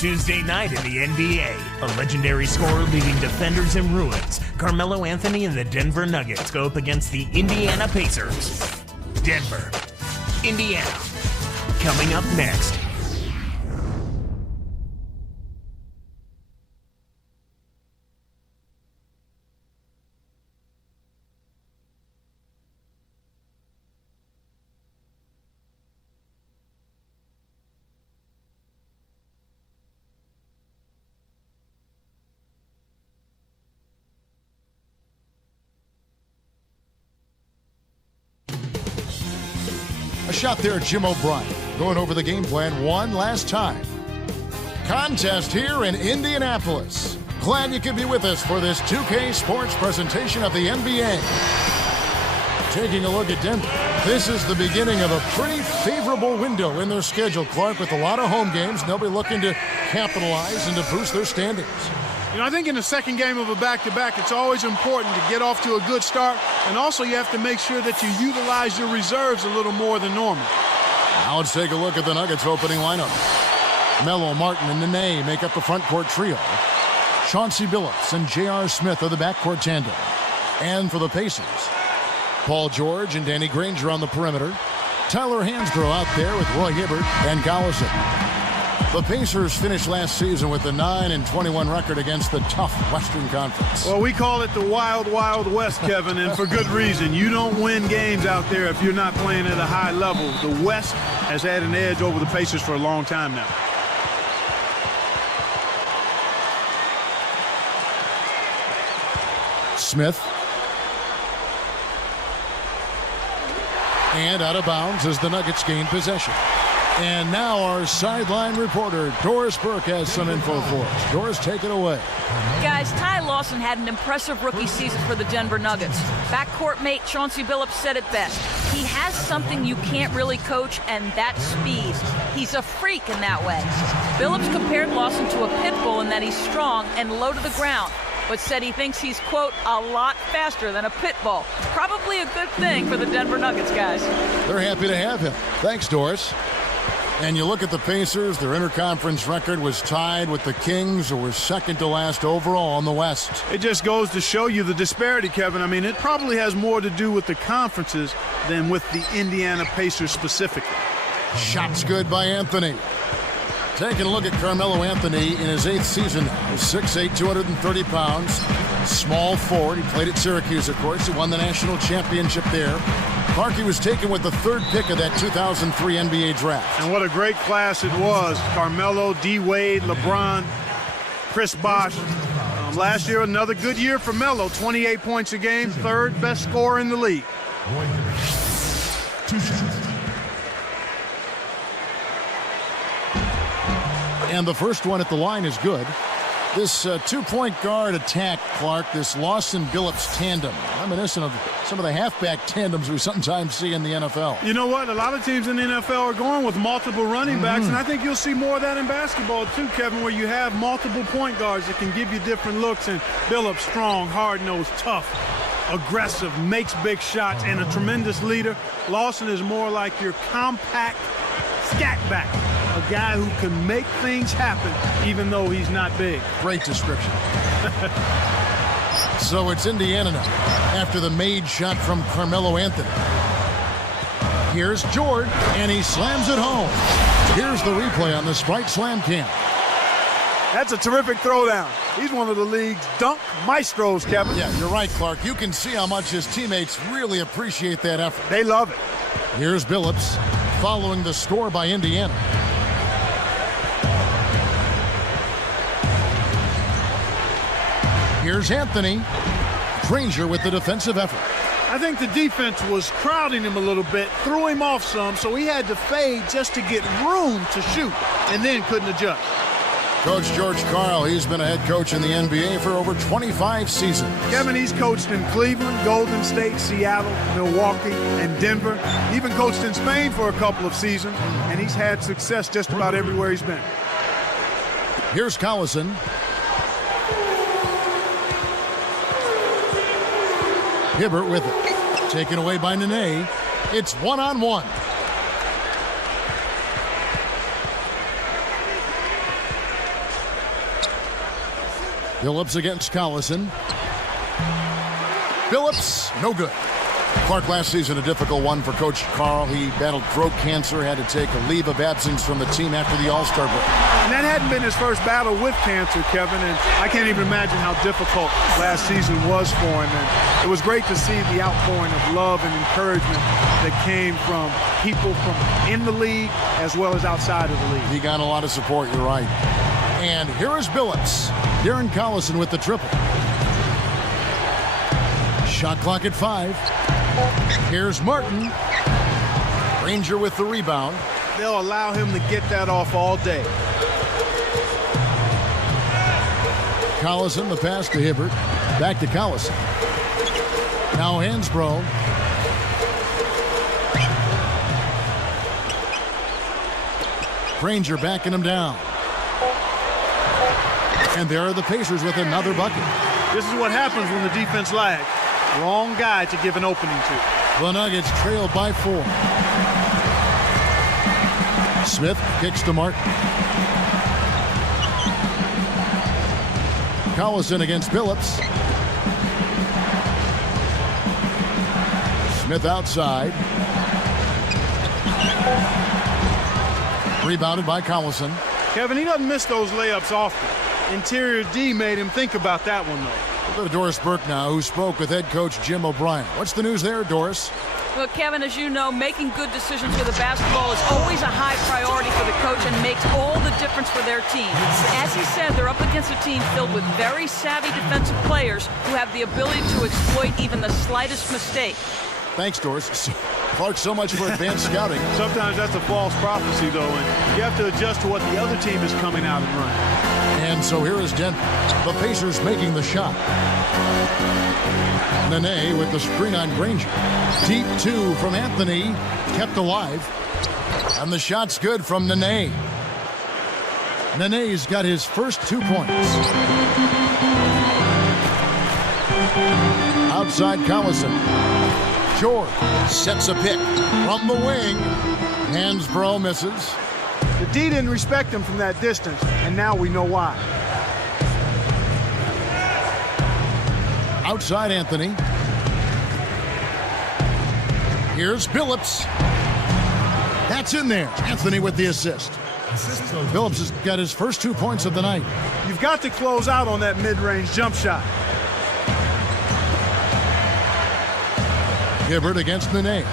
Tuesday night in the NBA, a legendary scorer leaving defenders in ruins. Carmelo Anthony and the Denver Nuggets go up against the Indiana Pacers. Denver, Indiana, coming up next. A shot there, Jim O'Brien, going over the game plan one last time. Contest here in Indianapolis. Glad you could be with us for this 2K Sports presentation of the NBA. Taking a look at Denver. This is the beginning of a pretty favorable window in their schedule, Clark, with a lot of home games. They'll be looking to capitalize and to boost their standings. You know, I think in the second game of a back-to-back, it's always important to get off to a good start, and also you have to make sure that you utilize your reserves a little more than normal. Now let's take a look at the Nuggets opening lineup. Melo, Martin, and Nene make up the front court trio. Chauncey Billups and J.R. Smith are the backcourt tandem. And for the Pacers, Paul George and Danny Granger on the perimeter. Tyler Hansbrough out there with Roy Hibbert and Gollison. The Pacers finished last season with a 9-21 record against the tough Western Conference. Well, we call it the Wild, Wild West, Kevin, and for good reason. You don't win games out there if you're not playing at a high level. The West has had an edge over the Pacers for a long time now. Smith. And out of bounds as the Nuggets gain possession. And now our sideline reporter, Doris Burke, has some info for us. Doris, take it away. Guys, Ty Lawson had an impressive rookie season for the Denver Nuggets. Backcourt mate Chauncey Billups said it best. He has something you can't really coach, and that's speed. He's a freak in that way. Billups compared Lawson to a pit bull in that he's strong and low to the ground, but said he thinks he's, quote, a lot faster than a pit bull. Probably a good thing for the Denver Nuggets, guys. They're happy to have him. Thanks, Doris. And you look at the Pacers, their interconference record was tied with the Kings, who were second to last overall in the West. It just goes to show you the disparity, Kevin. I mean, it probably has more to do with the conferences than with the Indiana Pacers specifically. Shots good by Anthony. Taking a look at Carmelo Anthony in his 8th season now. 6'8", 230 pounds. Small forward. He played at Syracuse, of course. He won the national championship there. Clark, was taken with the 3rd pick of that 2003 NBA draft. And what a great class it was. Carmelo, D-Wade, LeBron, Chris Bosh. Last year, another good year for Melo. 28 points a game, 3rd best scorer in the league. And the first one at the line is good. This two-point guard attack, Clark, this Lawson-Billups tandem, reminiscent of some of the halfback tandems we sometimes see in the NFL. You know what? A lot of teams in the NFL are going with multiple running backs, and I think you'll see more of that in basketball too, Kevin, where you have multiple point guards that can give you different looks. And Billups, strong, hard-nosed, tough, aggressive, makes big shots, and a tremendous leader. Lawson is more like your compact scat back. A guy who can make things happen even though he's not big. Great description. So it's Indiana now after the made shot from Carmelo Anthony. Here's George, and he slams it home. Here's the replay on the Sprite Slam Cam. That's a terrific throwdown. He's one of the league's dunk maestros, Kevin. Yeah, you're right, Clark. You can see how much his teammates really appreciate that effort. They love it. Here's Billups following the score by Indiana. Here's Anthony. Granger with the defensive effort. I think the defense was crowding him a little bit, threw him off some, so he had to fade just to get room to shoot, and then couldn't adjust. Coach George Karl, he's been a head coach in the NBA for over 25 seasons. Kevin, he's coached in Cleveland, Golden State, Seattle, Milwaukee, and Denver. He even coached in Spain for a couple of seasons, and he's had success just about everywhere he's been. Here's Collison. Hibbert with it. Taken away by Nene. It's one-on-one. Phillips against Collison. Phillips, no good. Clark, last season a difficult one for Coach Carl. He battled throat cancer, had to take a leave of absence from the team after the All-Star break. And that hadn't been his first battle with cancer, Kevin, and I can't even imagine how difficult last season was for him. And it was great to see the outpouring of love and encouragement that came from people from in the league as well as outside of the league. He got a lot of support, you're right. And here is Billups. Darren Collison with the triple. Shot clock at 5. Here's Martin. Ranger with the rebound. They'll allow him to get that off all day. Collison, the pass to Hibbert. Back to Collison. Now Hansbrough. Ranger backing him down. And there are the Pacers with another bucket. This is what happens when the defense lags. Wrong guy to give an opening to. The Nuggets trail by 4. Smith kicks to Martin. Collison against Billups. Smith outside. Rebounded by Collison. Kevin, he doesn't miss those layups often. Interior D made him think about that one, though. We'll go to Doris Burke now, who spoke with head coach Jim O'Brien. What's the news there, Doris? Well, Kevin, as you know, making good decisions with the basketball is always a high priority for the coach and makes all the difference for their team. As he said, they're up against a team filled with very savvy defensive players who have the ability to exploit even the slightest mistake. Thanks, Doris. Clark, so much for advanced scouting. Sometimes that's a false prophecy, though, and you have to adjust to what the other team is coming out and running. And so here is Denver. The Pacers making the shot. Nene with the screen on Granger. Deep 2 from Anthony. Kept alive. And the shot's good from Nene. Nene's got his first 2 points. Outside Collison. George sets a pick from the wing. Hansbrough misses. The D didn't respect him from that distance, and now we know why. Outside Anthony. Here's Billups. That's in there. Anthony with the assist. Billups has got his first 2 points of the night. You've got to close out on that mid-range jump shot. Hibbert against Nene.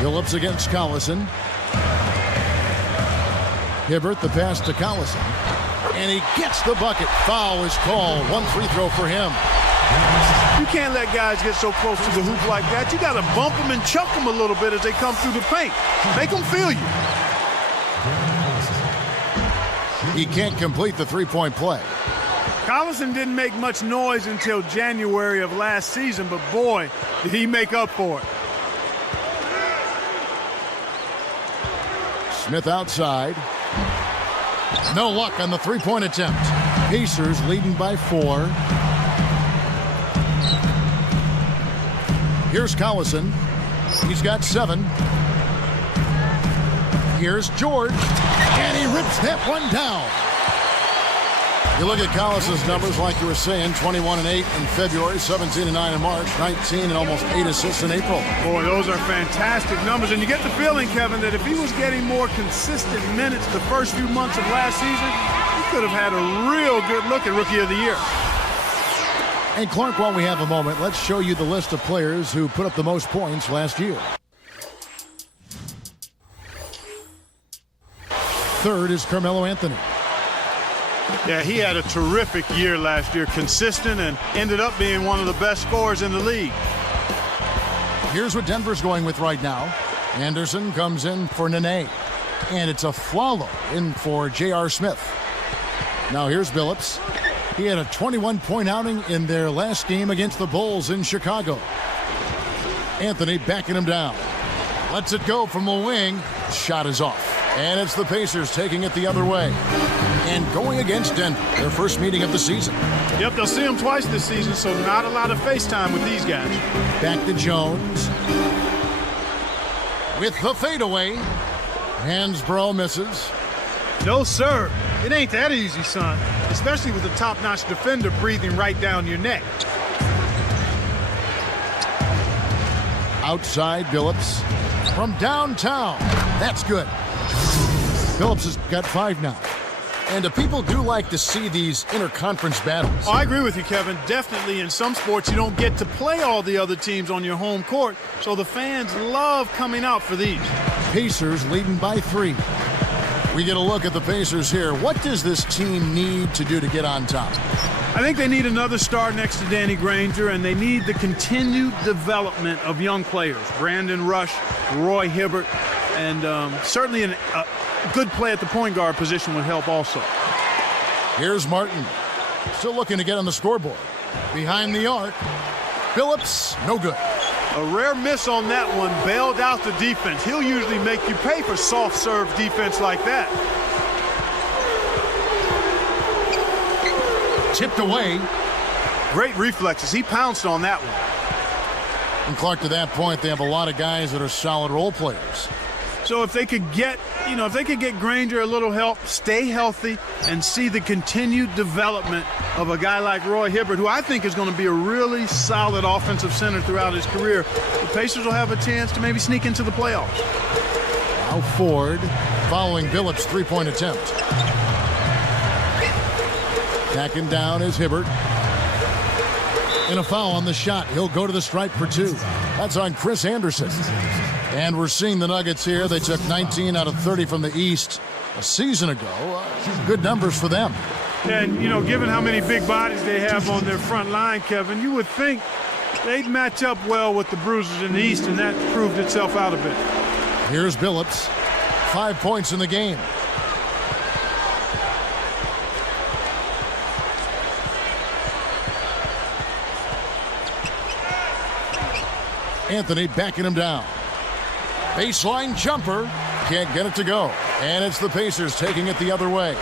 Billups against Collison. Hibbert, the pass to Collison. And he gets the bucket. Foul is called. 1 free throw for him. You can't let guys get so close to the hoop like that. You got to bump them and chuck them a little bit as they come through the paint. Make them feel you. He can't complete the three-point play. Collison didn't make much noise until January of last season, but boy, did he make up for it. Smith outside. No luck on the three-point attempt. Pacers leading by 4. Here's Collison. He's got 7. Here's George. And he rips that one down. You look at Collison's numbers, like you were saying, 21-8 in February, 17-9 in March, 19 and almost 8 assists in April. Boy, those are fantastic numbers. And you get the feeling, Kevin, that if he was getting more consistent minutes the first few months of last season, he could have had a real good look at Rookie of the Year. And Clark, while we have a moment, let's show you the list of players who put up the most points last year. Third is Carmelo Anthony. Yeah, he had a terrific year last year, consistent, and ended up being one of the best scorers in the league. Here's what Denver's going with right now. Anderson comes in for Nene. And it's a Flalo in for J.R. Smith. Now here's Billups. He had a 21-point outing in their last game against the Bulls in Chicago. Anthony backing him down. Lets it go from the wing. Shot is off. And it's the Pacers taking it the other way. And going against Denver, their first meeting of the season. Yep, they'll see him twice this season, so not a lot of FaceTime with these guys. Back to Jones. With the fadeaway. Hansbrough misses. No, sir. It ain't that easy, son, especially with a top-notch defender breathing right down your neck. Outside Billups from downtown. That's good. Billups has got 5 now. And people do like to see these interconference battles. Oh, I agree with you, Kevin. Definitely in some sports you don't get to play all the other teams on your home court, so the fans love coming out for these. Pacers leading by 3. We get a look at the Pacers here. What does this team need to do to get on top? I think they need another star next to Danny Granger, and they need the continued development of young players. Brandon Rush, Roy Hibbert, and certainly a good play at the point guard position would help also. Here's Martin. Still looking to get on the scoreboard. Behind the arc. Billups, no good. A rare miss on that one, bailed out the defense. He'll usually make you pay for soft serve defense like that. Tipped away. Great reflexes. He pounced on that one. And Clark, to that point, they have a lot of guys that are solid role players. So if they could get, if they could get Granger a little help, stay healthy, and see the continued development of a guy like Roy Hibbert, who I think is going to be a really solid offensive center throughout his career, the Pacers will have a chance to maybe sneak into the playoffs. Now Ford following Billups' three-point attempt. Backing down is Hibbert. And a foul on the shot. He'll go to the stripe for 2. That's on Chris Anderson. And we're seeing the Nuggets here. They took 19 out of 30 from the East a season ago. Good numbers for them. And, given how many big bodies they have on their front line, Kevin, you would think they'd match up well with the Bruisers in the East, and that proved itself out a bit. Here's Billups. 5 points in the game. Anthony backing him down. Baseline jumper. Can't get it to go. And it's the Pacers taking it the other way.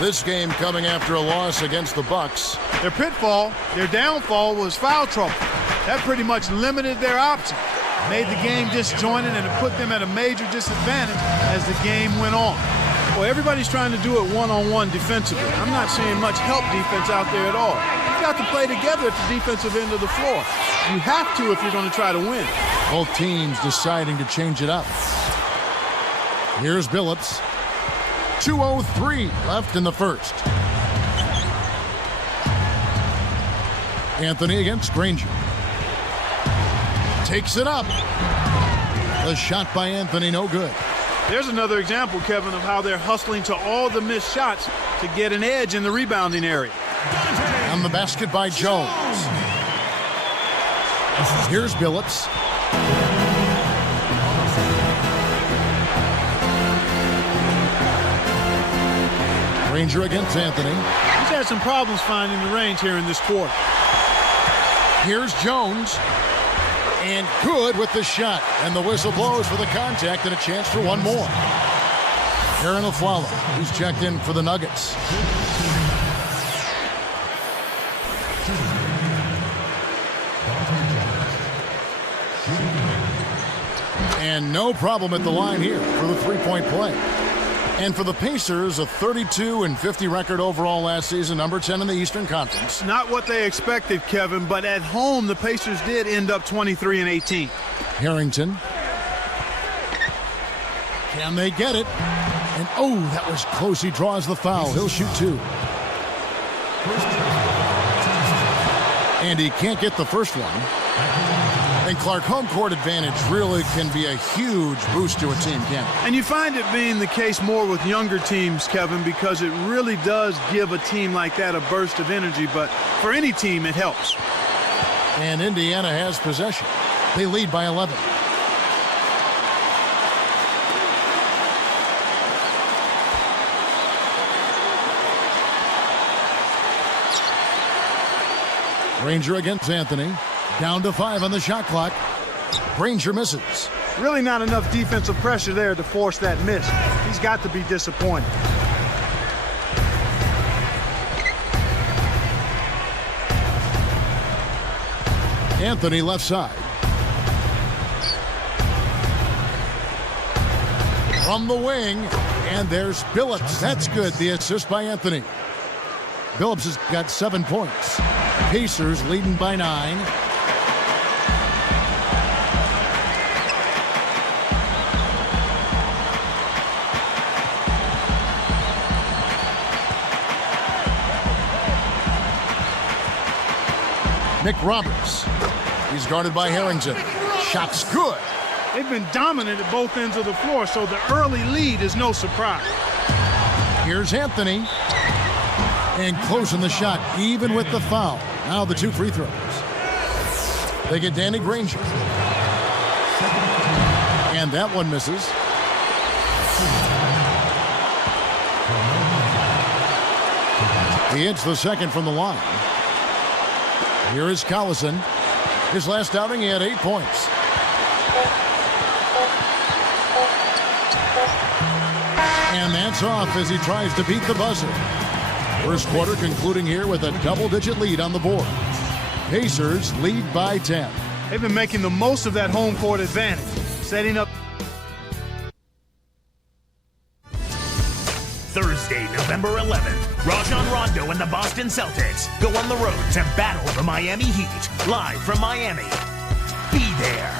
This game coming after a loss against the Bucks. Their pitfall, their downfall was foul trouble. That pretty much limited their options. Made the game disjointed and it put them at a major disadvantage as the game went on. Well, everybody's trying to do it one-on-one defensively. I'm not seeing much help defense out there at all. You've got to play together at the defensive end of the floor. You have to if you're going to try to win. Both teams deciding to change it up. Here's Billups. 2:03 left in the first. Anthony against Granger. Takes it up. The shot by Anthony, no good. There's another example, Kevin, of how they're hustling to all the missed shots to get an edge in the rebounding area. On the basket by Jones. Here's Billups. Granger against Anthony. He's had some problems finding the range here in this quarter. Here's Jones. And good with the shot. And the whistle blows for the contact and a chance for one more. Aaron Aflalo, who's checked in for the Nuggets. And no problem at the line here for the three-point play. And for the Pacers, a 32-50 record overall last season, number 10 in the Eastern Conference. Not what they expected, Kevin, but at home, the Pacers did end up 23-18. Harrington. Can they get it? And oh, that was close. He draws the foul. He'll shoot 2. And he can't get the first one. And Clark, home court advantage really can be a huge boost to a team, can't it? And you find it being the case more with younger teams, Kevin, because it really does give a team like that a burst of energy. But for any team, it helps. And Indiana has possession. They lead by 11. Granger against Anthony. Down to 5 on the shot clock. Granger misses. Really not enough defensive pressure there to force that miss. He's got to be disappointed. Anthony left side. From the wing, And there's Billups. That's good. The assist by Anthony. Billups has got 7 points. Pacers leading by 9. Nick Roberts. He's guarded by Harrington. Shot's good. They've been dominant at both ends of the floor, so the early lead is no surprise. Here's Anthony. And closing the shot, even with the foul. Now the 2 free throws. They get Danny Granger. And that one misses. He hits the second from the line. Here is Collison. His last outing, he had 8 points. And that's off as he tries to beat the buzzer. First quarter concluding here with a double-digit lead on the board. Pacers lead by 10. They've been making the most of that home court advantage, setting up. Thursday, November 11th, Rajon Rondo and the Boston Celtics go on the road to battle the Miami Heat, live from Miami. Be there.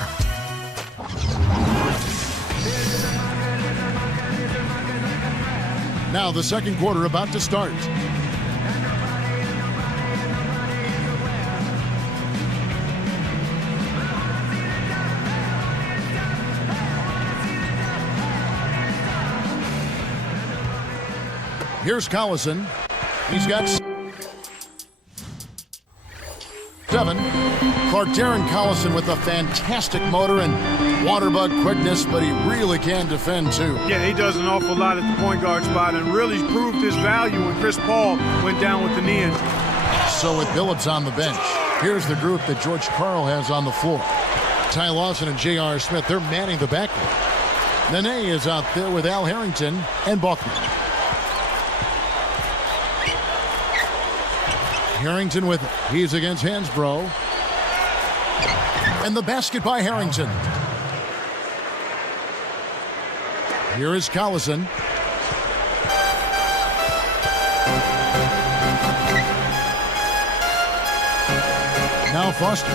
Now the second quarter about to start. Here's Collison. He's got 7. Clark Darren Collison with a fantastic motor and water bug quickness, but he really can defend too. Yeah, he does an awful lot at the point guard spot and really proved his value when Chris Paul went down with the knee injury. So with Billups on the bench, here's the group that George Karl has on the floor. Ty Lawson and J.R. Smith, they're manning the backcourt. Nene is out there with Al Harrington and Buckman. Harrington with it. He's against Hansbrough. And the basket by Harrington. Here is Collison. Now Foster.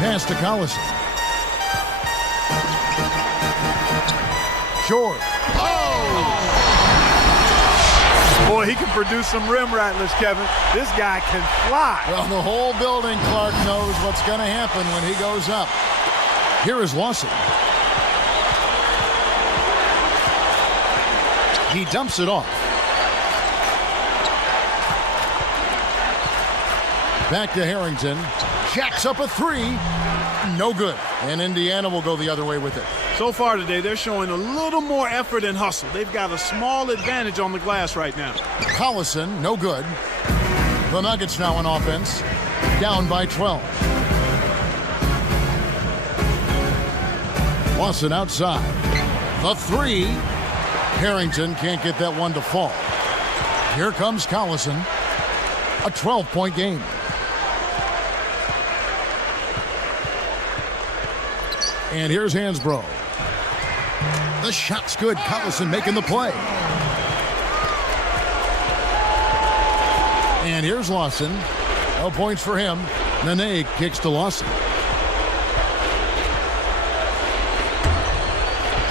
Pass to Collison. Short. Boy, he can produce some rim rattlers, Kevin. This guy can fly. Well, the whole building, Clark, knows what's going to happen when he goes up. Here is Lawson. He dumps it off. Back to Harrington. Jacks up a 3. No good. And Indiana will go the other way with it. So far today, they're showing a little more effort and hustle. They've got a small advantage on the glass right now. Collison, no good. The Nuggets now on offense. Down by 12. Lawson outside. The 3. Harrington can't get that one to fall. Here comes Collison. A 12-point game. And here's Hansbrough. The shot's good. Collison making the play. And here's Lawson. No points for him. Nene kicks to Lawson.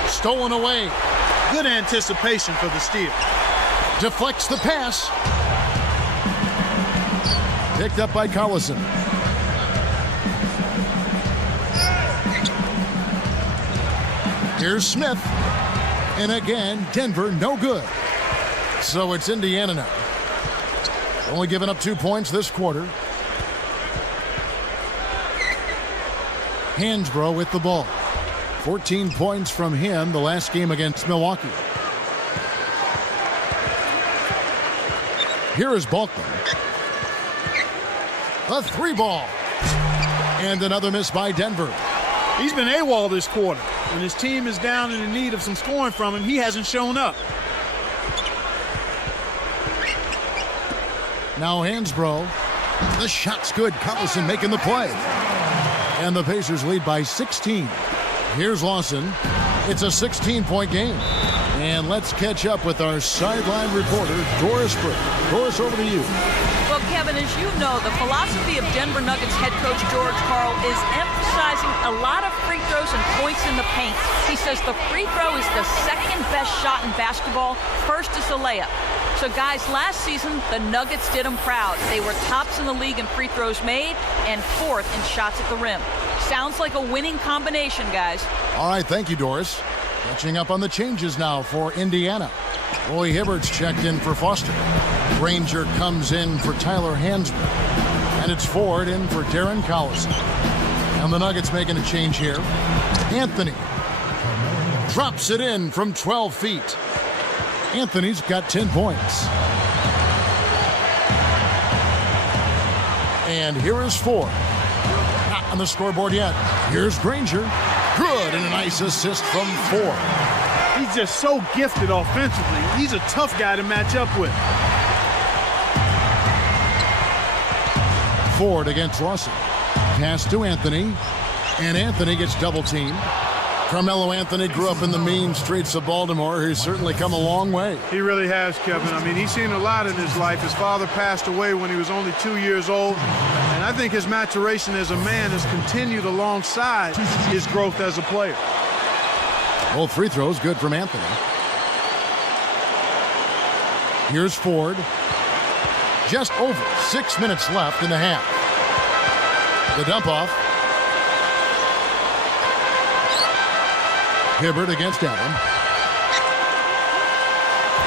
Stolen away. Good anticipation for the steal. Deflects the pass. Picked up by Collison. Here's Smith. And again, Denver no good. So it's Indiana now. Only giving up 2 points this quarter. Hansbrough with the ball. 14 points from him the last game against Milwaukee. Here is Balkman. A 3 ball. And another miss by Denver. He's been AWOL this quarter. When his team is down and in need of some scoring from him, he hasn't shown up. Now Hansbrough. The shot's good. Collison making the play. And the Pacers lead by 16. Here's Lawson. It's a 16-point game. And let's catch up with our sideline reporter, Doris Burke. Doris, over to you. Well, Kevin, as you know, the philosophy of Denver Nuggets head coach George Karl is emphasizing a lot of free throws and points in the paint. He says the free throw is the second best shot in basketball. First is the layup. So, guys, last season, the Nuggets did them proud. They were tops in the league in free throws made and fourth in shots at the rim. Sounds like a winning combination, guys. All right, thank you, Doris. Catching up on the changes now for Indiana. Roy Hibbert's checked in for Foster. Granger comes in for Tyler Hansbrough. And it's Ford in for Darren Collison. And the Nuggets making a change here. Anthony drops it in from 12 feet. Anthony's got 10 points. And here is Ford. Not on the scoreboard yet. Here's Granger. Good, and a nice assist from Ford. He's just so gifted offensively. He's a tough guy to match up with. Ford against Lawson. Pass to Anthony, and Anthony gets double-teamed. Carmelo Anthony grew up in the mean streets of Baltimore. He's certainly come a long way. He really has, Kevin. I mean, he's seen a lot in his life. His father passed away when he was only 2 years old. And I think his maturation as a man has continued alongside his growth as a player. Both free throws good from Anthony. Here's Ford. Just over 6 minutes left in the half. The dump off. Hibbert against Allen.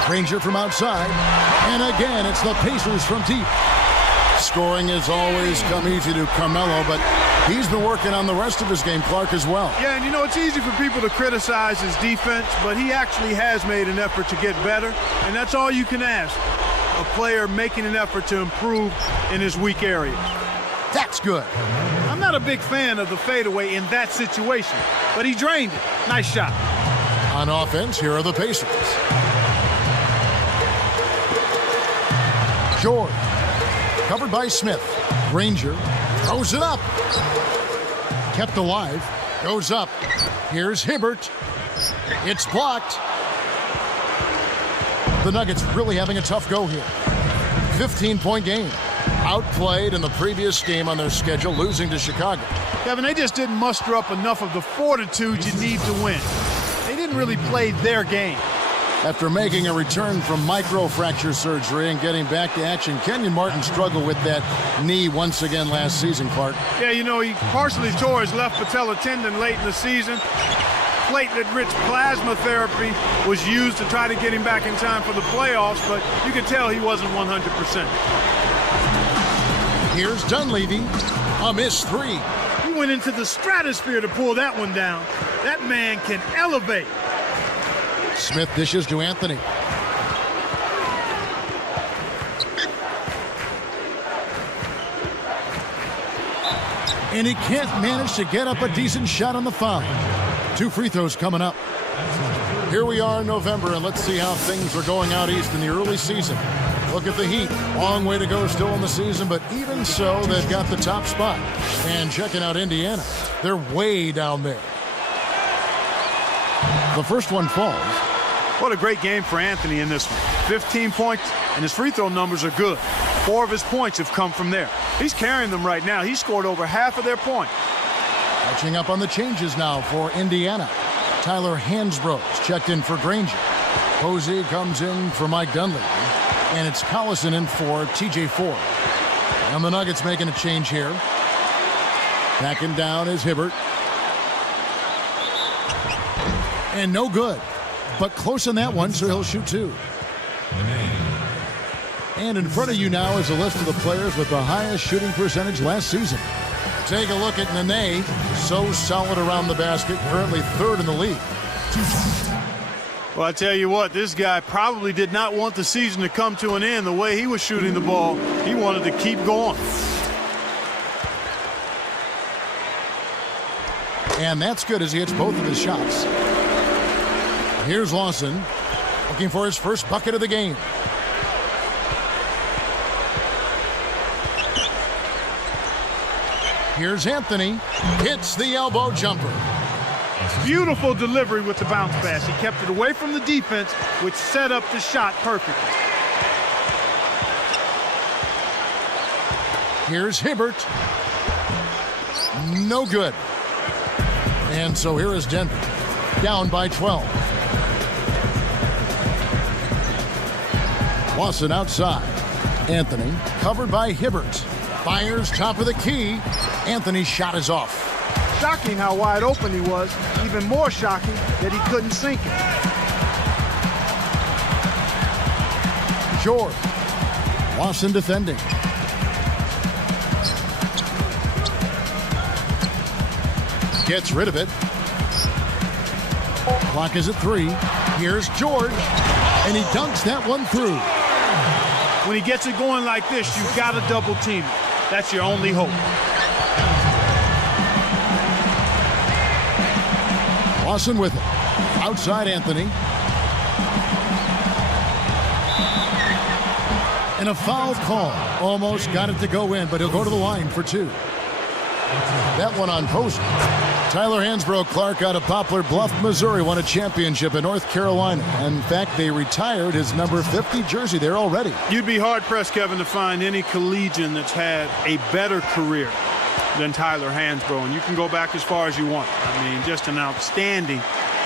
Granger from outside. And again, it's the Pacers from deep. Scoring has always come easy to Carmelo, but he's been working on the rest of his game, Clark, as well. Yeah, and you know, it's easy for people to criticize his defense, but he actually has made an effort to get better, and that's all you can ask. A player making an effort to improve in his weak area. That's good. I'm not a big fan of the fadeaway in that situation, but he drained it. Nice shot. On offense, here are the Pacers. George, covered by Smith. Granger throws it up. Kept alive. Goes up. Here's Hibbert. It's blocked. The Nuggets really having a tough go here. 15-point game. Outplayed in the previous game on their schedule, losing to Chicago. Kevin, they just didn't muster up enough of the fortitude you need to win. They didn't really play their game. After making a return from microfracture surgery and getting back to action, Kenyon Martin struggled with that knee once again last season, Clark. Yeah, you know, he partially tore his left patella tendon late in the season. Platelet-rich plasma therapy was used to try to get him back in time for the playoffs, but you could tell he wasn't 100%. Here's Dunleavy. A missed three. He went into the stratosphere to pull that one down. That man can elevate. Smith dishes to Anthony. And he can't manage to get up a decent shot on the foul. 2 free throws coming up. Here we are in November, and let's see how things are going out east in the early season. Look at the Heat. Long way to go still in the season, but even so, they've got the top spot. And checking out Indiana, they're way down there. The first one falls. What a great game for Anthony in this one. 15 points, and his free throw numbers are good. 4 of his points have come from there. He's carrying them right now. He scored over half of their points. Catching up on the changes now for Indiana. Tyler Hansbrough's checked in for Granger. Posey comes in for Mike Dunleavy. And it's Collison in for TJ Ford. And the Nuggets making a change here. Backing down is Hibbert. And no good. But close on that one, so he'll shoot 2. And in front of you now is a list of the players with the highest shooting percentage last season. Take a look at Nene. So solid around the basket. Currently 3rd in the league. Well, I tell you what, this guy probably did not want the season to come to an end the way he was shooting the ball. He wanted to keep going. And that's good as he hits both of his shots. Here's Lawson looking for his first bucket of the game. Here's Anthony. Hits the elbow jumper. Beautiful delivery with the bounce pass. He kept it away from the defense, which set up the shot perfectly. Here's Hibbert. No good. And so here is Denver, down by 12. Lawson outside. Anthony covered by Hibbert. Fires top of the key. Anthony's shot is off. Shocking how wide open he was. Even more shocking that he couldn't sink it. George. Lawson defending. Gets rid of it. Clock is at 3. Here's George. And he dunks that one through. When he gets it going like this, you've got to double team it. That's your only hope. Lawson with it. Outside Anthony. And a foul call. Almost got it to go in, but he'll go to the line for 2. That one on Posey. Tyler Hansbrough Clark out of Poplar Bluff, Missouri, won a championship in North Carolina. In fact, they retired his number 50 jersey there already. You'd be hard-pressed, Kevin, to find any collegian that's had a better career than Tyler Hansbrough, and you can go back as far as you want. I mean, just an outstanding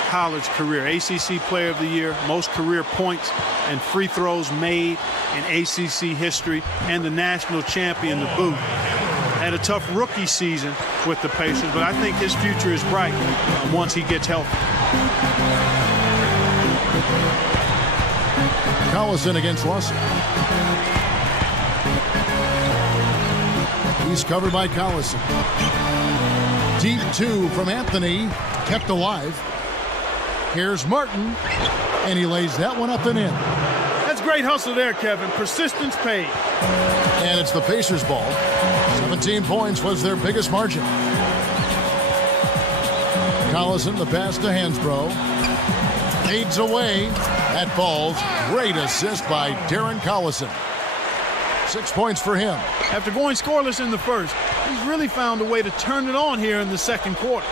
college career. ACC Player of the Year, most career points and free throws made in ACC history, and the national champion to boot. Had a tough rookie season with the Pacers, but I think his future is bright once he gets healthy. Collison against Lawson. He's covered by Collison. Deep 2 from Anthony, kept alive. Here's Martin, and he lays that one up and in. That's great hustle there, Kevin. Persistence paid. And it's the Pacers' ball. 17 points was their biggest margin. Collison, the pass to Hansbrough. Fades away. That falls. Great assist by Darren Collison. 6 points for him. After going scoreless in the first, he's really found a way to turn it on here in the second quarter.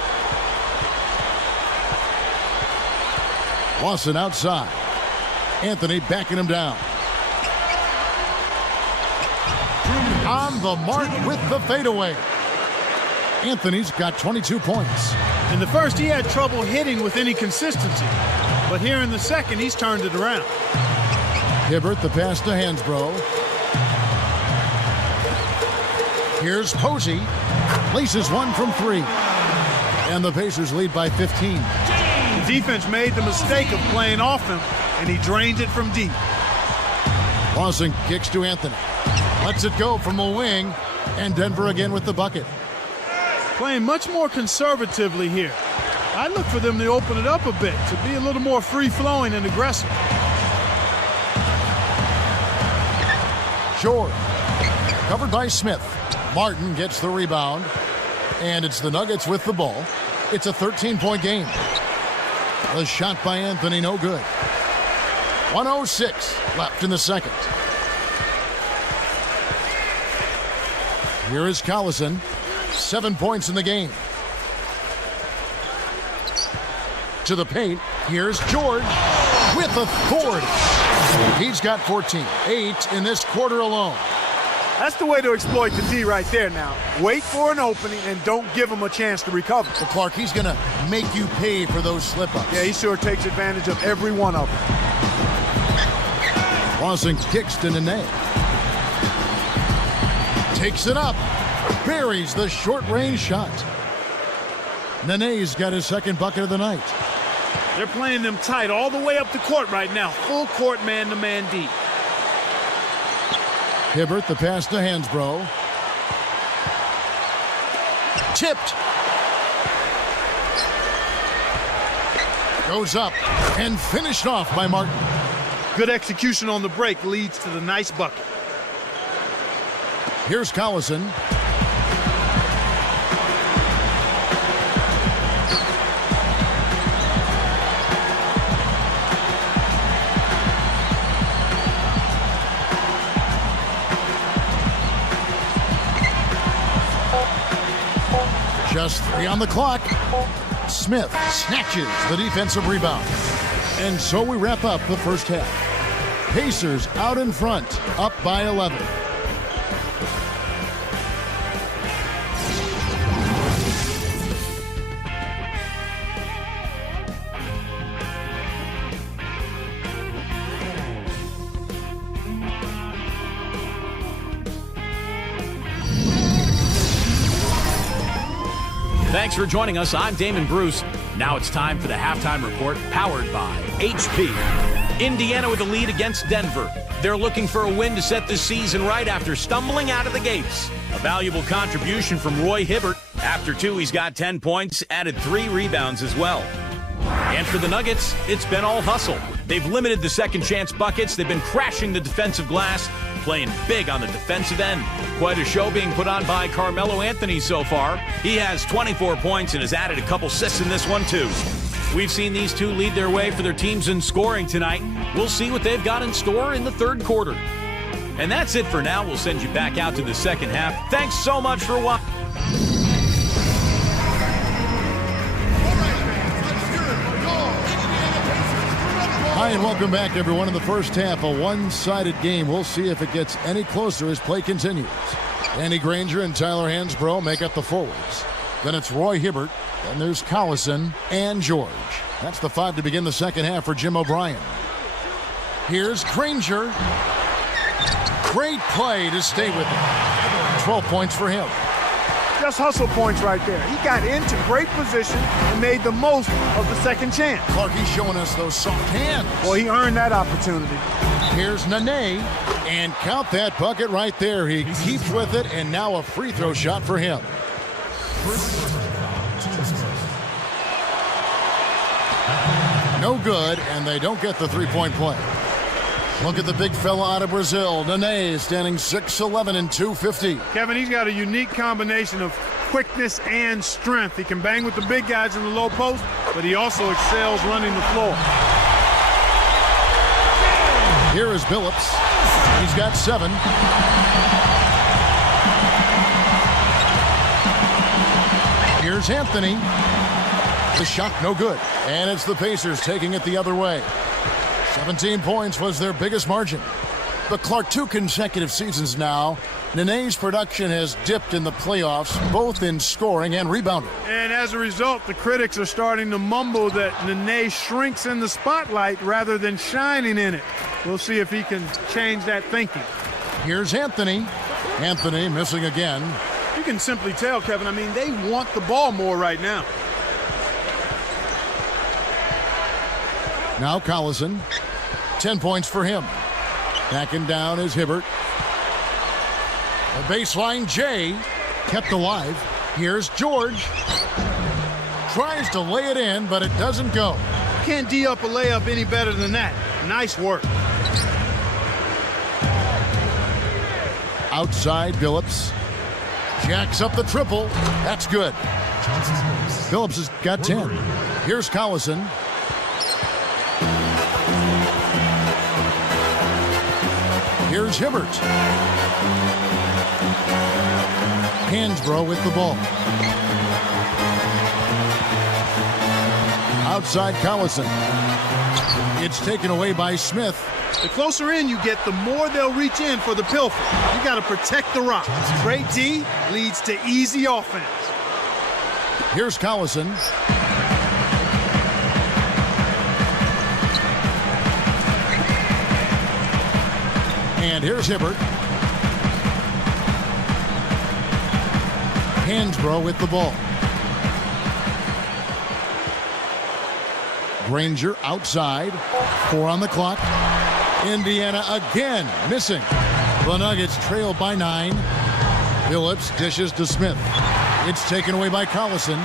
Lawson outside. Anthony backing him down. On the mark with the fadeaway. Anthony's got 22 points. In the first, he had trouble hitting with any consistency. But here in the second, he's turned it around. Hibbert, the pass to Hansbrough. Here's Posey. Places one from 3. And the Pacers lead by 15. The defense made the mistake of playing off him, and he drained it from deep. Lawson kicks to Anthony. Lets it go from the wing, and Denver again with the bucket. Playing much more conservatively here. I look for them to open it up a bit, to be a little more free-flowing and aggressive. George, covered by Smith. Martin gets the rebound, and it's the Nuggets with the ball. It's a 13-point game. The shot by Anthony, no good. 1:06 left in the second. Here is Collison. 7 points in the game. To the paint. Here's George with authority. He's got 14. 8 in this quarter alone. That's the way to exploit the D right there now. Wait for an opening and don't give him a chance to recover. But Clark, he's going to make you pay for those slip-ups. Yeah, he sure takes advantage of every one of them. Lawson kicks to Nene. Takes it up. Buries the short-range shot. Nene's got his second bucket of the night. They're playing them tight all the way up the court right now. Full court man-to-man D. Hibbert, the pass to Hansbrough. Tipped. Goes up and finished off by Martin. Good execution on the break leads to the nice bucket. Here's Collison. Just 3 on the clock. Smith snatches the defensive rebound. And so we wrap up the first half. Pacers out in front, up by 11. Thanks for joining us. I'm Damon Bruce. Now it's time for the halftime report powered by HP. Indiana with a lead against Denver. They're looking for a win to set the season right after stumbling out of the gates. A valuable contribution from Roy Hibbert. After 2, he's got 10 points, added 3 rebounds as well. And for the Nuggets, it's been all hustle. They've limited the second chance buckets. They've been crashing the defensive glass, playing big on the defensive end. Quite a show being put on by Carmelo Anthony so far. He has 24 points and has added a couple assists in this one too. We've seen these two lead their way for their teams in scoring tonight. We'll see what they've got in store in the third quarter. And that's it for now. We'll send you back out to the second half. Thanks so much for watching. Hi, and welcome back, everyone. In the first half, a one-sided game. We'll see if it gets any closer as play continues. Danny Granger and Tyler Hansbrough make up the forwards. Then it's Roy Hibbert. Then there's Collison and George. That's the 5 to begin the second half for Jim O'Brien. Here's Granger. Great play to stay with it. 12 points for him. Just hustle points right there. He got into great position and made the most of the second chance. Clarkie's showing us those soft hands. Well, he earned that opportunity. Here's Nene, and count that bucket right there. He keeps with it, and now a free throw shot for him. No good, and they don't get the three-point play. Look at the big fella out of Brazil. Nene standing 6'11" and 250. Kevin, he's got a unique combination of quickness and strength. He can bang with the big guys in the low post, but he also excels running the floor. Here is Billups. He's got 7. Here's Anthony. The shot no good. And it's the Pacers taking it the other way. 17 points was their biggest margin. But Clark, 2 consecutive seasons now, Nene's production has dipped in the playoffs, both in scoring and rebounding. And as a result, the critics are starting to mumble that Nene shrinks in the spotlight rather than shining in it. We'll see if he can change that thinking. Here's Anthony. Anthony missing again. You can simply tell, Kevin, I mean, they want the ball more right now. Now Collison. 10 points for him. Backing down is Hibbert. A baseline J kept alive. Here's George. Tries to lay it in, but it doesn't go. Can't D up a layup any better than that. Nice work. Outside Billups. Jacks up the triple. That's good. Billups has got 10. Here's Collison. Here's Hibbert. Hansbrough with the ball. Outside Collison. It's taken away by Smith. The closer in you get, the more they'll reach in for the pilfer. You got to protect the rock. Great D leads to easy offense. Here's Collison. And here's Hibbert. Hansbrough with the ball. Granger outside. 4 on the clock. Indiana again missing. The Nuggets trailed by 9. Billups dishes to Smith. It's taken away by Collison.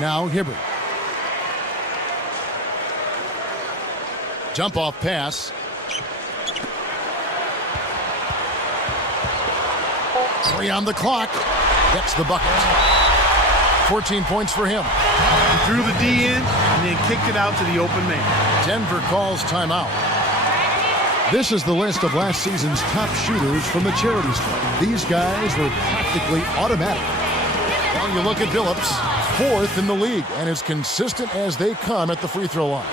Now Hibbert. Jump off pass. 3 on the clock. Gets the bucket. 14 points for him. He threw the D in and then kicked it out to the open man. Denver calls timeout. This is the list of last season's top shooters from the charity stripe. These guys were practically automatic. Well, you look at Billups, 4th in the league, and as consistent as they come at the free throw line.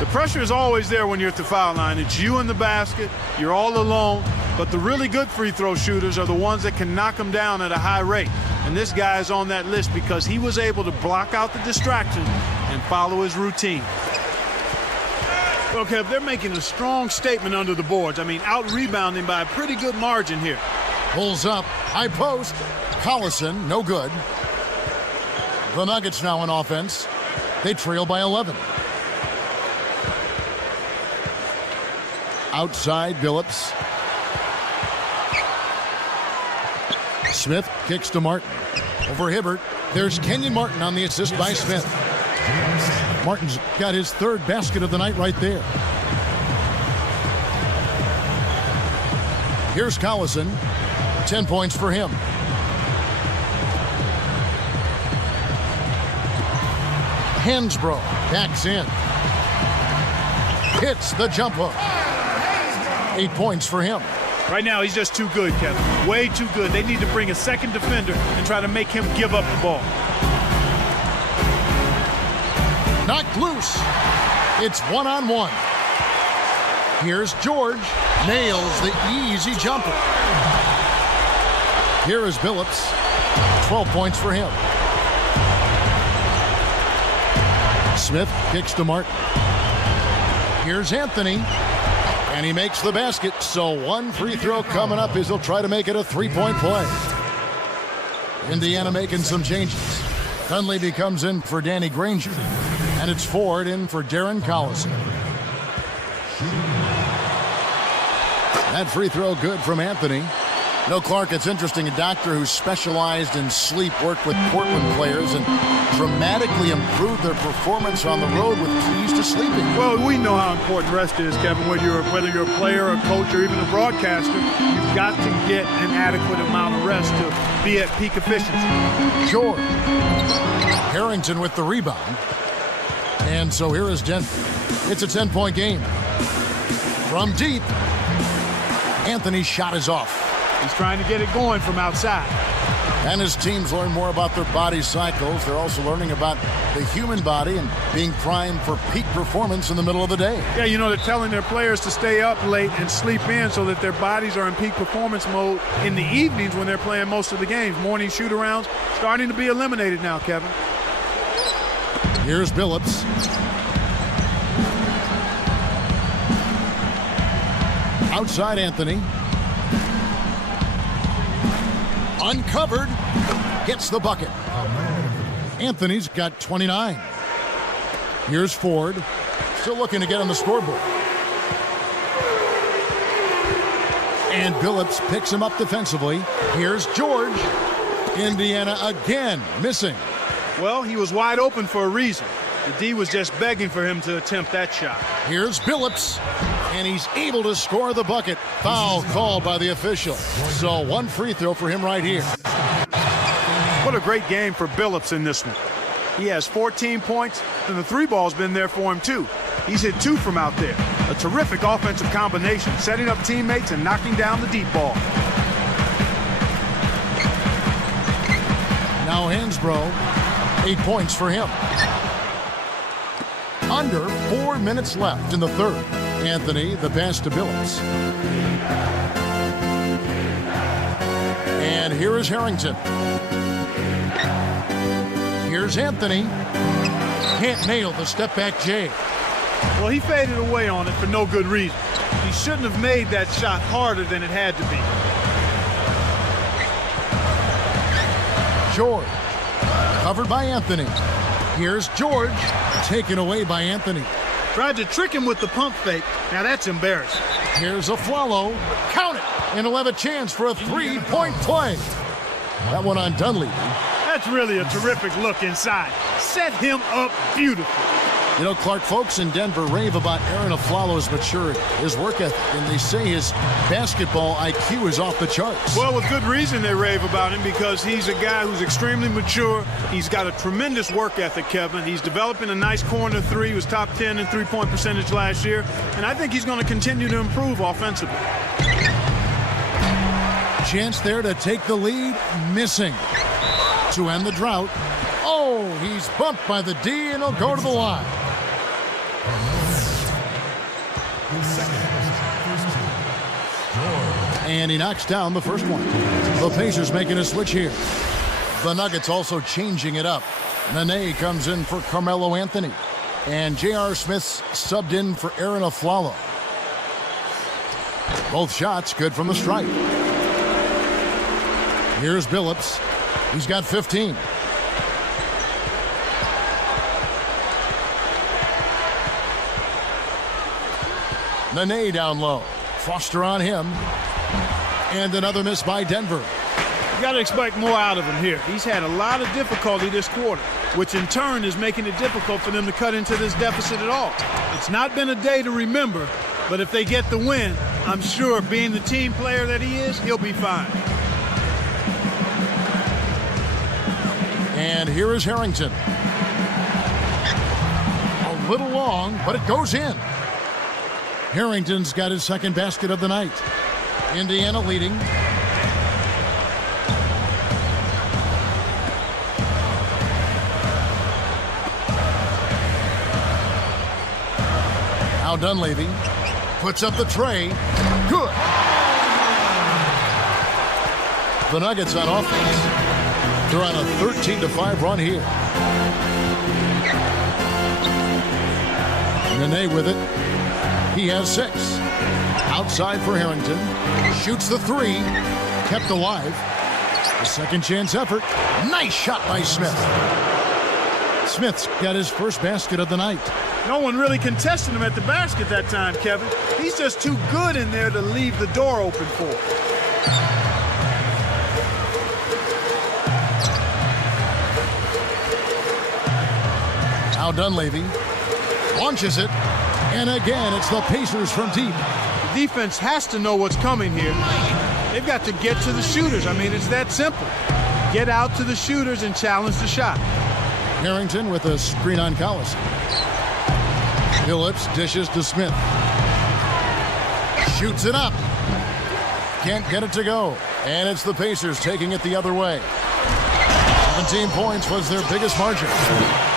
The pressure is always there when you're at the foul line. It's you in the basket. You're all alone. But the really good free throw shooters are the ones that can knock them down at a high rate. And this guy is on that list because he was able to block out the distraction and follow his routine. Okay, they're making a strong statement under the boards. I mean, out-rebounding by a pretty good margin here. Pulls up, high post. Collison, no good. The Nuggets now on offense. They trail by 11. Outside, Billups. Smith kicks to Martin. Over Hibbert. There's Kenyon Martin on the assist by Smith. Martin's got his 3rd basket of the night right there. Here's Collison. 10 points for him. Hansbrough backs in. Hits the jump hook. 8 points for him. Right now, he's just too good, Kevin. Way too good. They need to bring a second defender and try to make him give up the ball. Knocked loose. It's 1-on-1. Here's George. Nails the easy jumper. Here is Billups. 12 points for him. Smith kicks to Martin. Here's Anthony. And he makes the basket. So one free throw coming up as he'll try to make it a 3-point play. Indiana making some changes. Dunley becomes in for Danny Granger. And it's Ford in for Darren Collison. That free throw good from Anthony. No, Clark, it's interesting. A doctor who specialized in sleep worked with Portland players and dramatically improved their performance on the road with keys to sleeping. Well, we know how important rest is, Kevin. Whether you're a player, a coach, or even a broadcaster, you've got to get an adequate amount of rest to be at peak efficiency. George. Harrington with the rebound. And so here is Denver. It's a 10-point game. From deep, Anthony's shot is off. He's trying to get it going from outside. And as teams learn more about their body cycles, they're also learning about the human body and being primed for peak performance in the middle of the day. Yeah, you know, they're telling their players to stay up late and sleep in so that their bodies are in peak performance mode in the evenings when they're playing most of the games. Morning shoot-arounds starting to be eliminated now, Kevin. Here's Billups. Outside Anthony. Uncovered. Gets the bucket. Anthony's got 29. Here's Ford. Still looking to get on the scoreboard. And Billups picks him up defensively. Here's George. Indiana again missing. Well, he was wide open for a reason. The D was just begging for him to attempt that shot. Here's Billups, and he's able to score the bucket. Foul called by the official. So one free throw for him right here. What a great game for Billups in this one. He has 14 points, and the three ball's been there for him too. He's hit 2 from out there. A terrific offensive combination, setting up teammates and knocking down the deep ball. Now Hansbrough, 8 points for him. Under 4 minutes left in the third. Anthony, the pass to Billups. And here is Harrington. Here's Anthony. Can't nail the step-back J. Well, he faded away on it for no good reason. He shouldn't have made that shot harder than it had to be. George, covered by Anthony. Here's George, taken away by Anthony. Tried to trick him with the pump fake. Now that's embarrassing. Here's a Flalo. Count it! And he'll have a chance for a 3-point play. That one on Dunleavy. That's really a terrific look inside. Set him up beautifully. You know, Clark, folks in Denver rave about Aaron Aflalo's maturity, his work ethic, and they say his basketball IQ is off the charts. Well, with good reason they rave about him, because he's a guy who's extremely mature. He's got a tremendous work ethic, Kevin. He's developing a nice corner three. He was top 10 in three-point percentage last year, and I think he's going to continue to improve offensively. Chance there to take the lead, missing. To end the drought. Oh, he's bumped by the D, and he'll go to the line. And he knocks down the first one. The Pacers making a switch here. The Nuggets also changing it up. Nene comes in for Carmelo Anthony. And J.R. Smith's subbed in for Aaron Aflalo. Both shots good from the stripe. Here's Billups. He's got 15. Nene down low. Foster on him. And another miss by Denver. You got to expect more out of him here. He's had a lot of difficulty this quarter, which in turn is making it difficult for them to cut into this deficit at all. It's not been a day to remember, but if they get the win, I'm sure being the team player that he is, he'll be fine. And here is Harrington. A little long, but it goes in. Harrington's got his second basket of the night. Indiana leading. Now Dunleavy puts up the tray. Good. The Nuggets on offense. They're on a 13-5 run here. Nene with it. He has 6. Outside for Harrington. Shoots the 3. Kept alive. The second chance effort. Nice shot by Smith. Smith's got his first basket of the night. No one really contested him at the basket that time, Kevin. He's just too good in there to leave the door open for. Now Dunleavy launches it. And again, it's the Pacers from deep. The defense has to know what's coming here. They've got to get to the shooters. I mean, it's that simple. Get out to the shooters and challenge the shot. Harrington with a screen on Collison. Billups dishes to Smith. Shoots it up. Can't get it to go. And it's the Pacers taking it the other way. 17 points was their biggest margin.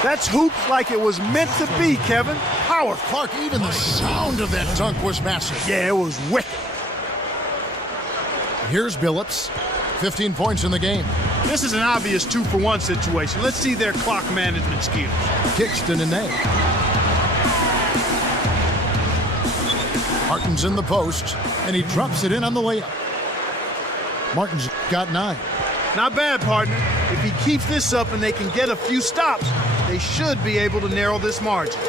That's hoops like it was meant to be, Kevin. Power. Clark, even the sound of that dunk was massive. Yeah, it was wicked. Here's Billups. 15 points in the game. This is an obvious 2-for-1 situation. Let's see their clock management skills. Kicks to Nene. Martin's in the post, and he drops it in on the layup. Martin's got 9. Not bad, partner. If he keeps this up and they can get a few stops, they should be able to narrow this margin.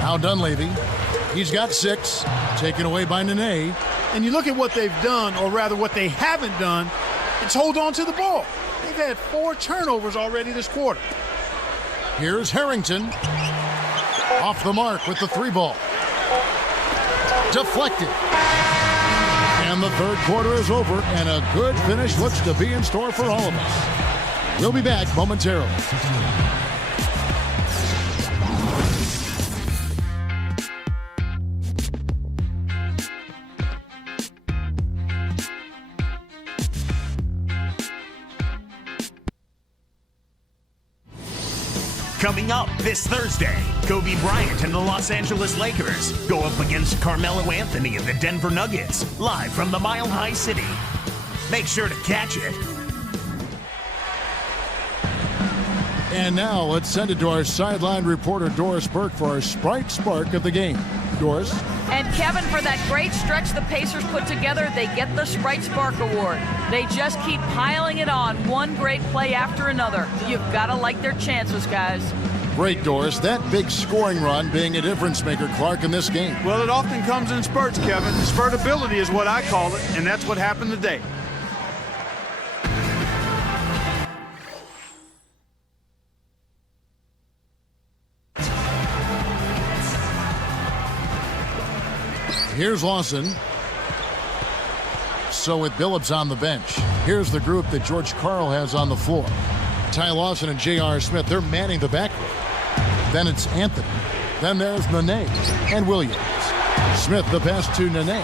Now Dunleavy. He's got 6. Taken away by Nene. And you look at what they've done, or rather what they haven't done, it's hold on to the ball. They've had 4 turnovers already this quarter. Here's Harrington. Off the mark with the 3 ball. Deflected. And the third quarter is over, and a good finish looks to be in store for all of us. We'll be back momentarily. Coming up this Thursday, Kobe Bryant and the Los Angeles Lakers go up against Carmelo Anthony and the Denver Nuggets, live from the Mile High City. Make sure to catch it. And now let's send it to our sideline reporter, Doris Burke, for our Sprite Spark of the game. Doris? And Kevin, for that great stretch the Pacers put together, they get the Sprite Spark Award. They just keep piling it on, one great play after another. You've got to like their chances, guys. Great, Doris. That big scoring run being a difference maker, Clark, in this game. Well, it often comes in spurts, Kevin. Spurtability is what I call it, and that's what happened today. Here's Lawson. So with Billups on the bench, here's the group that George Karl has on the floor. Ty Lawson and J.R. Smith, they're manning the backcourt. Then it's Anthony. Then there's Nene and Williams. Smith the pass to Nene.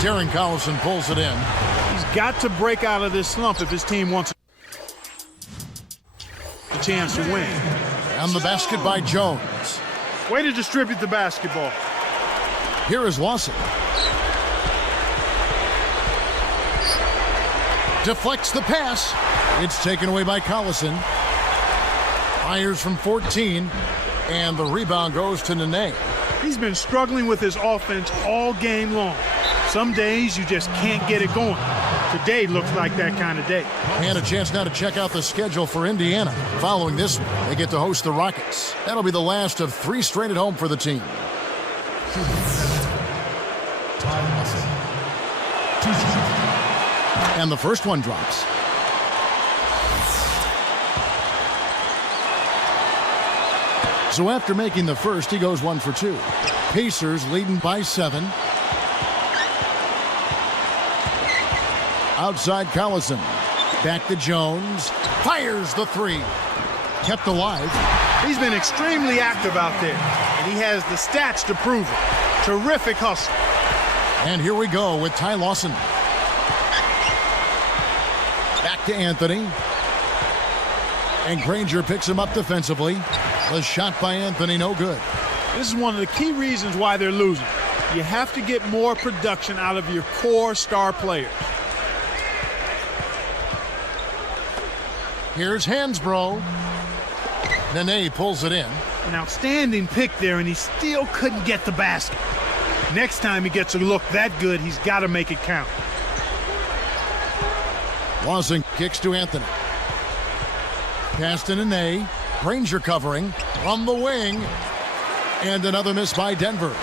Darren Collison pulls it in. He's got to break out of this slump if his team wants a chance to win. And the basket by Jones. Way to distribute the basketball. Here is Lawson. Deflects the pass. It's taken away by Collison. Fires from 14. And the rebound goes to Nene. He's been struggling with his offense all game long. Some days you just can't get it going. Today looks like that kind of day. And a chance now to check out the schedule for Indiana. Following this one, they get to host the Rockets. That'll be the last of 3 straight at home for the team. And the first one drops. So after making the first, he goes 1 for 2. Pacers leading by 7. Outside Collison. Back to Jones. Fires the 3. Kept alive. He's been extremely active out there, and he has the stats to prove it. Terrific hustle. And here we go with Ty Lawson. Back to Anthony. And Granger picks him up defensively. The shot by Anthony, no good. This is one of the key reasons why they're losing. You have to get more production out of your core star players. Here's Hansbrough. Nene pulls it in. An outstanding pick there, and he still couldn't get the basket. Next time he gets a look that good, he's got to make it count. Lawson kicks to Anthony. Pass to Nene. Granger covering from the wing. And another miss by Denver.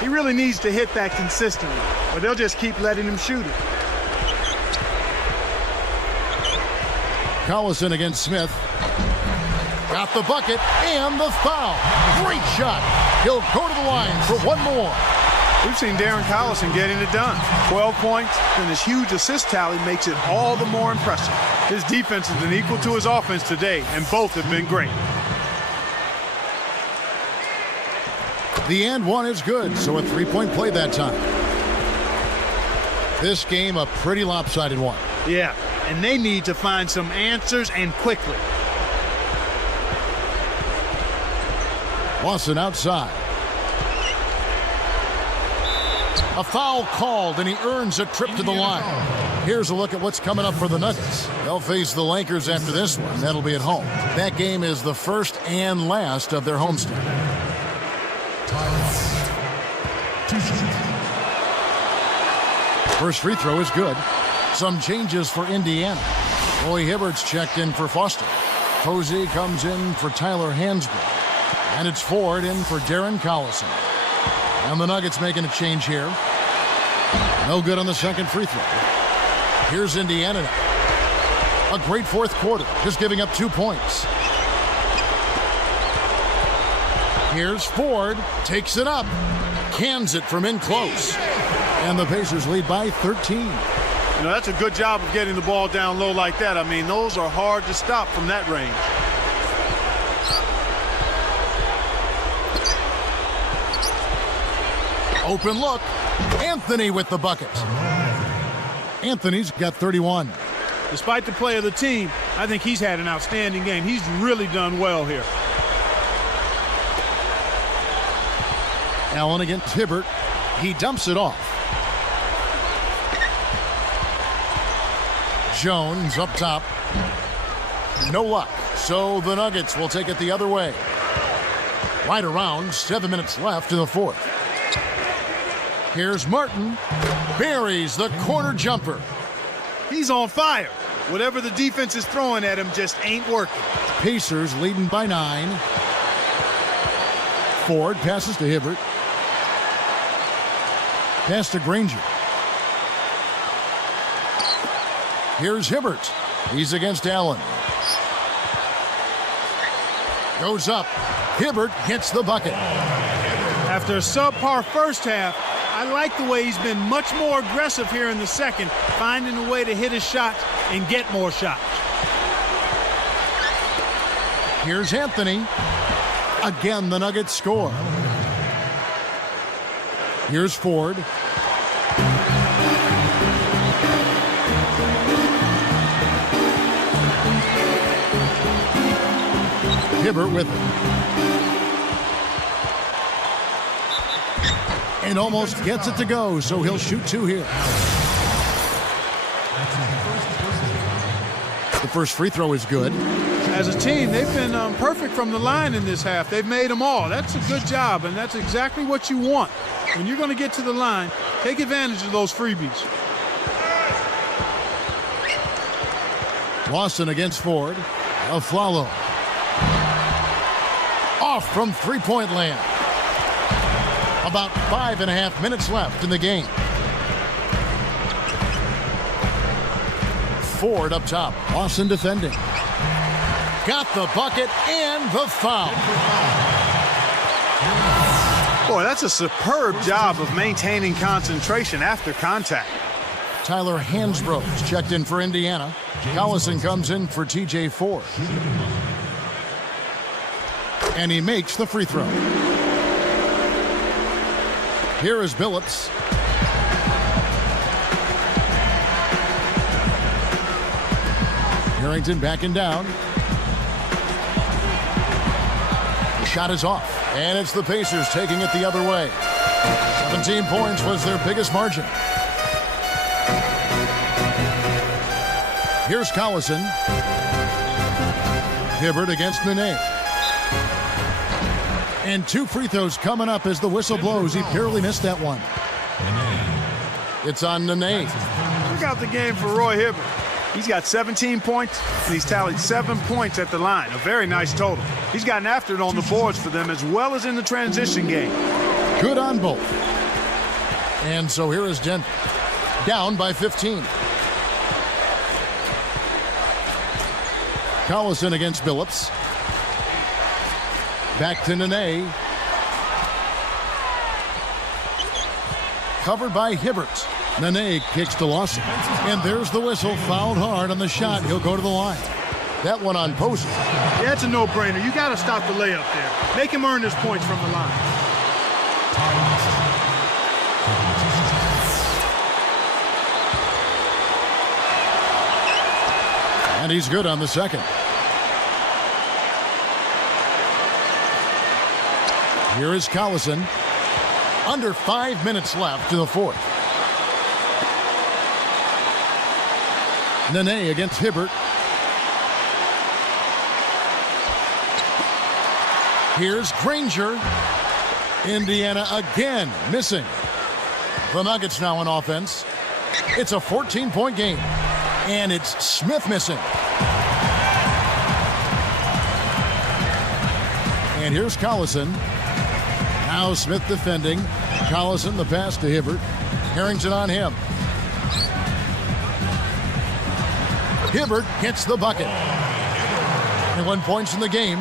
He really needs to hit that consistently, or they'll just keep letting him shoot it. Collison against Smith. Got the bucket and the foul. Great shot. He'll go to the line for one more. We've seen Darren Collison getting it done. 12 points, and his huge assist tally makes it all the more impressive. His defense has been equal to his offense today, and both have been great. The and one is good, so a three-point play that time. This game a pretty lopsided one. Yeah, and they need to find some answers and quickly. Lawson outside. A foul called, and he earns a trip to the line. Here's a look at what's coming up for the Nuggets. They'll face the Lakers after this one. That'll be at home. That game is the first and last of their homestand. First free throw is good. Some changes for Indiana. Roy Hibbert's checked in for Foster. Posey comes in for Tyler Hansbrough. And it's Ford in for Darren Collison. And the Nuggets making a change here. No good on the second free throw. Here's Indiana now. A great fourth quarter, just giving up 2 points. Here's Ford, takes it up, cans it from in close. And the Pacers lead by 13. You know, that's a good job of getting the ball down low like that. I mean, those are hard to stop from that range. Open look. Anthony with the bucket. Anthony's got 31. Despite the play of the team, I think he's had an outstanding game. He's really done well here. Allen against Hibbert. He dumps it off. Jones up top. No luck. So the Nuggets will take it the other way. Right around, 7 minutes left in the fourth. Here's Martin. Buries the corner jumper. He's on fire. Whatever the defense is throwing at him just ain't working. Pacers leading by 9. Ford passes to Hibbert. Pass to Granger. Here's Hibbert. He's against Allen. Goes up. Hibbert gets the bucket. After a subpar first half, I like the way he's been much more aggressive here in the second, finding a way to hit his shots and get more shots. Here's Anthony. Again, the Nuggets score. Here's Ford. Hibbert with it. And almost gets it to go, so he'll shoot two here. The first free throw is good. As a team, they've been perfect from the line in this half. They've made them all. That's a good job, and that's exactly what you want. When you're going to get to the line, take advantage of those freebies. Lawson against Ford. Aflalo. Off from three-point land. About 5.5 minutes left in the game. Ford up top. Lawson defending. Got the bucket and the foul. Boy, that's a superb job of maintaining concentration after contact. Tyler Hansbrough is checked in for Indiana. Collison comes in for TJ Ford. And he makes the free throw. Here is Billups. Harrington backing down. The shot is off, and it's the Pacers taking it the other way. 17 points was their biggest margin. Here's Collison. Hibbert against Nene. And two free throws coming up as the whistle blows. He barely missed that one. It's on Nene. Look out the game for Roy Hibbert. He's got 17 points, and he's tallied 7 points at the line. A very nice total. He's gotten after it on the boards for them as well as in the transition game. Good on both. And so here is Denver. Down by 15. Collison against Billups. Back to Nene. Covered by Hibbert. Nene kicks to Lawson. And there's the whistle. Fouled hard on the shot. He'll go to the line. That one on Posey. Yeah, it's a no-brainer. You got to stop the layup there. Make him earn his points from the line. And he's good on the second. Here is Collison. Under 5 minutes left to the fourth. Nene against Hibbert. Here's Granger. Indiana again missing. The Nuggets now on offense. It's a 14-point game. And it's Smith missing. And here's Collison. Now Smith defending. Collison the pass to Hibbert. Harrington on him. Hibbert gets the bucket. 21 points in the game.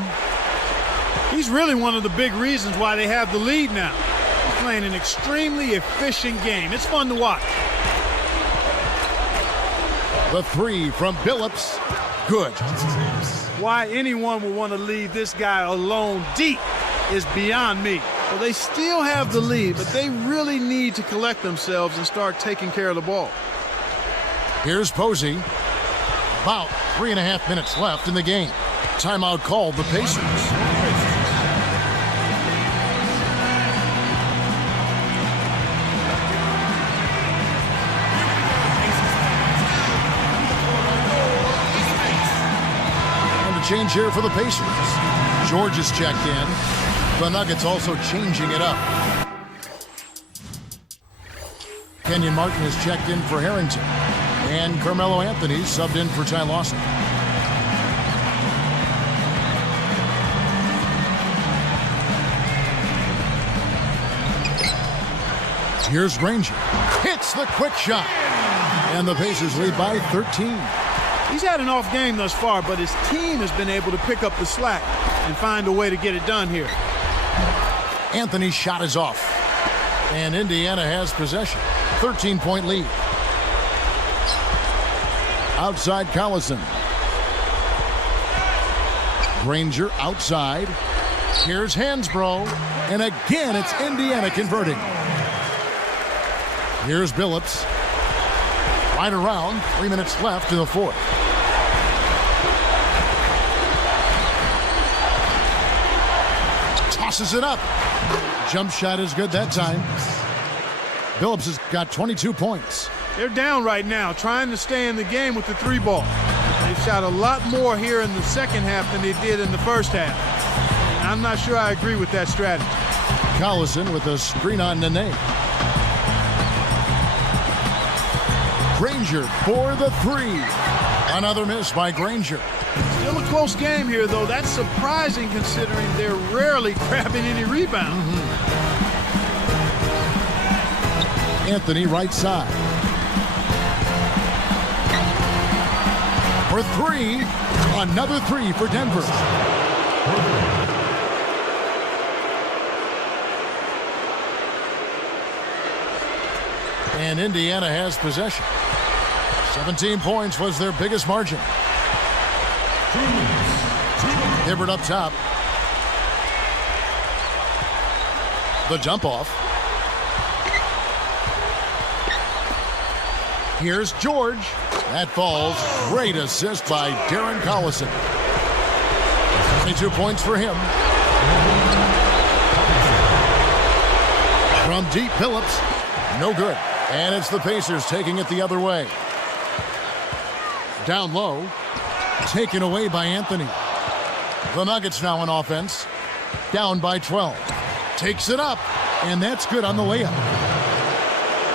He's really one of the big reasons why they have the lead now. He's playing an extremely efficient game. It's fun to watch. The three from Billups. Good. Why anyone would want to leave this guy alone deep is beyond me. Well, they still have the lead, but they really need to collect themselves and start taking care of the ball. Here's Posey. About 3.5 minutes left in the game. Timeout called the Pacers. And a change here for the Pacers. George is checked in. The Nuggets also changing it up. Kenyon Martin is checked in for Harrington. And Carmelo Anthony subbed in for Ty Lawson. Here's Granger. Hits the quick shot. And the Pacers lead by 13. He's had an off game thus far, but his team has been able to pick up the slack and find a way to get it done here. Anthony's shot is off. And Indiana has possession. 13-point lead. Outside Collison. Granger outside. Here's Hansbrough. And again, it's Indiana converting. Here's Billups. Right around. 3 minutes left in the fourth. Tosses it up. Jump shot is good that time. Billups has got 22 points. They're down right now, trying to stay in the game with the three ball. They've shot a lot more here in the second half than they did in the first half. I'm not sure I agree with that strategy. Collison with a screen on Nene. Granger for the three. Another miss by Granger. Still a close game here, though. That's surprising considering they're rarely grabbing any rebound. Anthony right side. For three. Another three for Denver. And Indiana has possession. 17 points was their biggest margin. Hibbert up top. The jump off. Here's George. That falls. Great assist by Darren Collison. 22 points for him. From deep, Billups. No good. And it's the Pacers taking it the other way. Down low. Taken away by Anthony. The Nuggets now on offense. Down by 12. Takes it up. And that's good on the layup.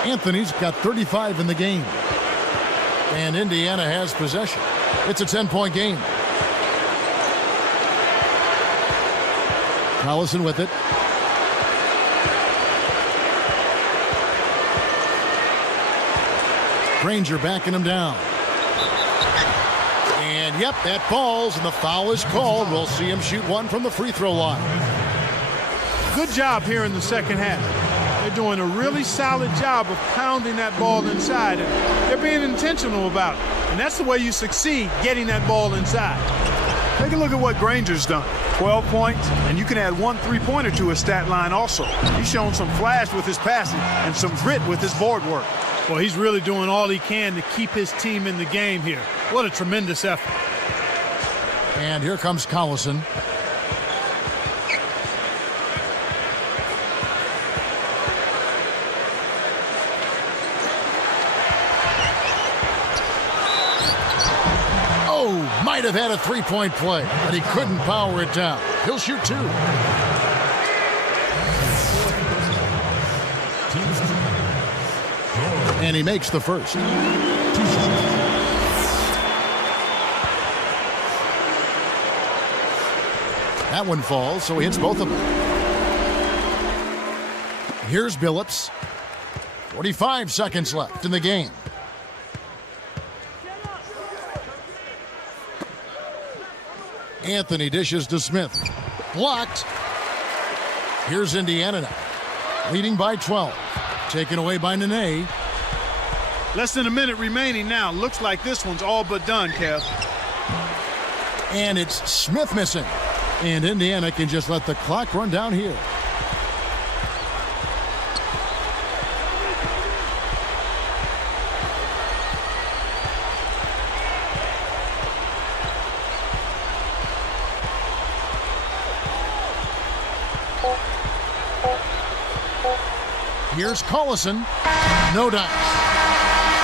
Anthony's got 35 in the game. And Indiana has possession. It's a 10-point game. Collison with it. Granger backing him down. And yep, that falls, and the foul is called. We'll see him shoot one from the free throw line. Good job here in the second half. They're doing a really solid job of pounding that ball inside, and they're being intentional about it. And that's the way you succeed, getting that ball inside. Take a look at what Granger's done. 12 points, and you can add 1 3-pointer to his stat line also. He's shown some flash with his passing and some grit with his board work. Well, he's really doing all he can to keep his team in the game here. What a tremendous effort. And here comes Collison. Oh, might have had a three-point play, but he couldn't power it down. He'll shoot two. And he makes the first. That one falls, so he hits both of them. Here's Billups. 45 seconds left in the game. Anthony dishes to Smith. Blocked. Here's Indiana now. Leading by 12. Taken away by Nene. Less than a minute remaining now. Looks like this one's all but done, Kev. And it's Smith missing. And Indiana can just let the clock run down here. Here's Collison. No dice.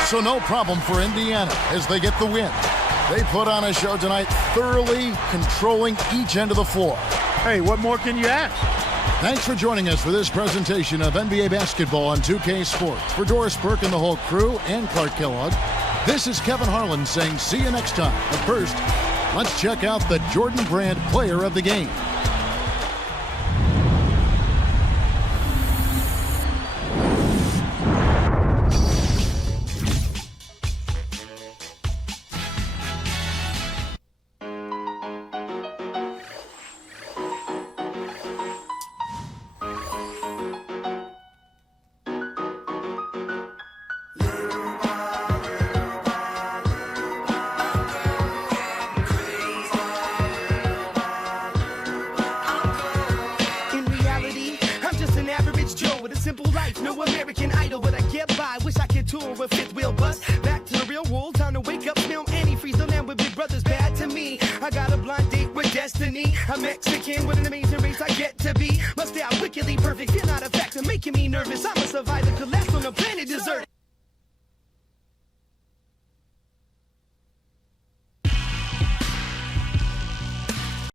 So no problem for Indiana as they get the win. They put on a show tonight, thoroughly controlling each end of the floor. Hey, what more can you ask? Thanks for joining us for this presentation of NBA basketball on 2K Sports. For Doris Burke and the whole crew and Clark Kellogg, this is Kevin Harlan saying see you next time. But first, let's check out the Jordan Brand player of the game. life, no American Idol, but I get by. Wish I could tour with fifth wheel bus. Back to the real world, time to wake up, smell antifreeze. Don't land with big brothers, bad to me. I got a blind date with destiny. I'm Mexican with an amazing race I get to be. Must stay out wickedly perfect, you're not a factor, making me nervous. I'm a survivor, collapsed on a planet deserted.